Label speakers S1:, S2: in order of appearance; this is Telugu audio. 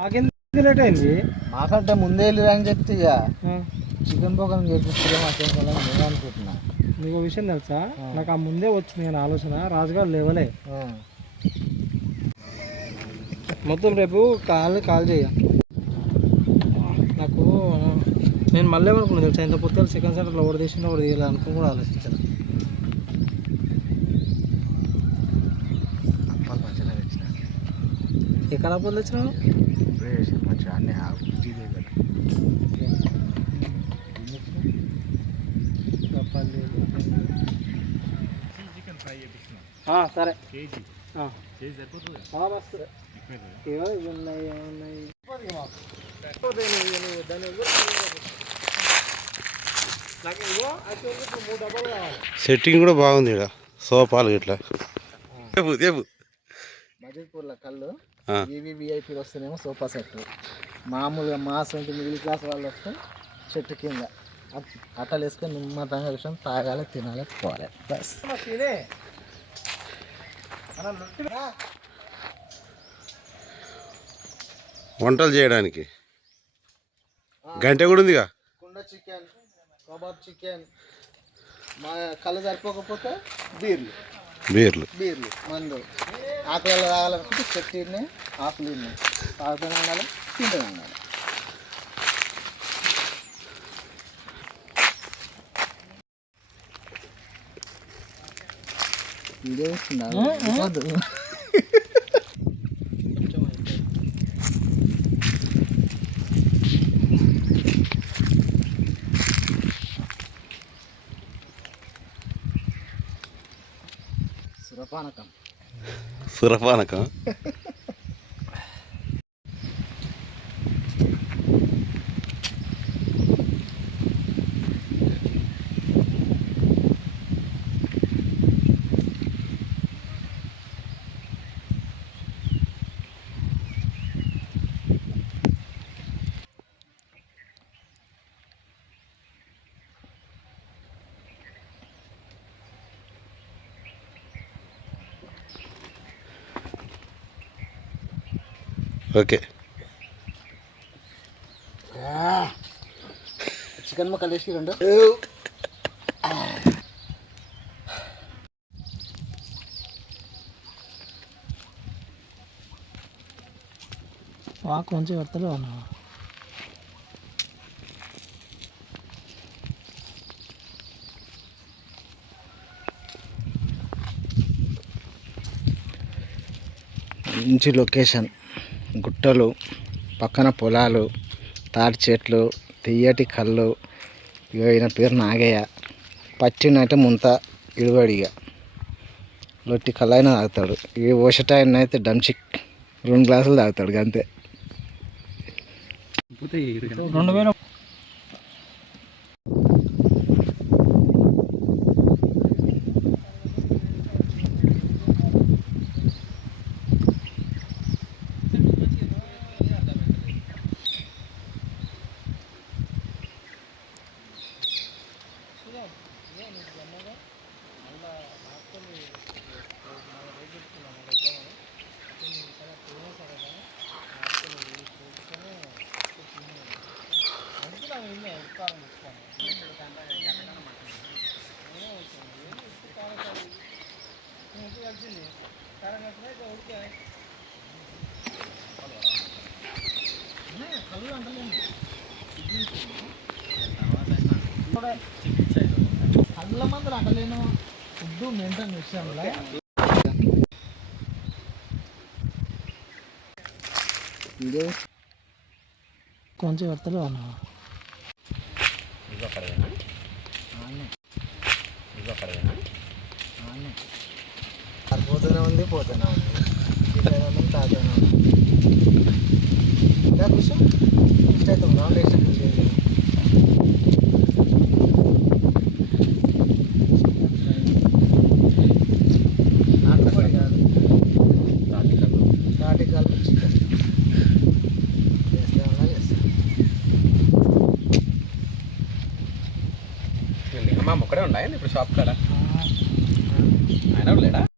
S1: నాకెందుకు లేట్ అయింది?
S2: మాకంటే ముందే వెళ్ళి అని చెప్తే ఇక. చికెన్ పోకం చేపిస్తే మా చికెన్ నేను అనుకుంటున్నా.
S1: నీకు విషయం తెలుసా? నాకు ఆ ముందే వచ్చింది నేను ఆలోచన. రాజుగారు లేవలే. మొత్తం రేపు కాల్ కాల్ చేయ నాకు నేను మళ్ళీ ఏమనుకున్నాను తెలుసా? ఇంత పొత్తులు సెకండ్ సెంటర్లో ఒకటి తీసిన ఒకటి తీయాలి అనుకుని కూడా ఆలోచించాను ఎక్కడ పొద్దు వచ్చినావు
S2: ఇప్పుడే చేసిన మంచిగా అన్నీ ఆ ఉజ్జిదే కదా.
S1: సరే. ఇవి ఉన్నాయి ఇప్పుడు మూడు డబ్బాలు కావాలి
S3: సెట్టింగ్ కూడా బాగుంది ఇక్కడ. సోఫాలు ఇట్లా చెప్పు చెప్పు
S2: మజిల్పూర్ల కళ్ళు.
S3: ఆ.
S2: ఈవీ విఐపీలు వస్తేనేమో సోఫా సెట్. మామూలుగా మాస్ అంటే మిడిల్ క్లాస్ వాళ్ళు వస్తే చెట్టు కింద. అట్- అట్టలు వేసుకొని నిమ్మతంగా కూర్చొని తాగాలి తినాలి పోవాలి. బస్.
S3: వంటలు చేయడానికి. గంట కూడా ఉందిగా?
S2: కుండ చికెన్ కబాబ్ చికెన్ మా కళ్ళు సరిపోకపోతే బీర్లు.
S3: బీర్లు.
S2: బీర్లు మందు. ఆకులలో తాగాలనుకుంటే చెట్టు ఉన్నాయి ఆకులు ఉన్నాయి తాగుతూనే ఉండాలి తింటూనే ఉండాలి వీడియో ఇస్తుందా వద్దు. சிறப்பாக
S3: இருக்கும் ఓకే.
S2: చికెన్ ముక్కలు వేసి రెండు.
S1: వాకు మంచిగా పెడతారు అన్న.
S2: మంచి లొకేషన్. గుట్టలు పక్కన పొలాలు తాటి చెట్లు తీయటి కళ్ళు ఇవైన ఈయన పేరు నాగయ్య. పచ్చినైతే ముంత ఇడువడిగా లొట్టి కళ్ళైనా తాగుతాడు. ఈ ఓషటాయన అయితే డంచిక్ రెండు గ్లాసులు తాగుతాడు అంతే
S1: రెండు వేల
S2: కళ్ళ మందులు అంటలేను ఫుడ్ మెయింటైన్ విషయంలో
S1: మంచిగా పెడతారు అన్న
S2: పోతూనే ఉంది పోతూనే ఉంది.
S4: ఒక్కడే ఉన్నాయండి ఇప్పుడు షాప్ కాడ? ఆయన లేడా?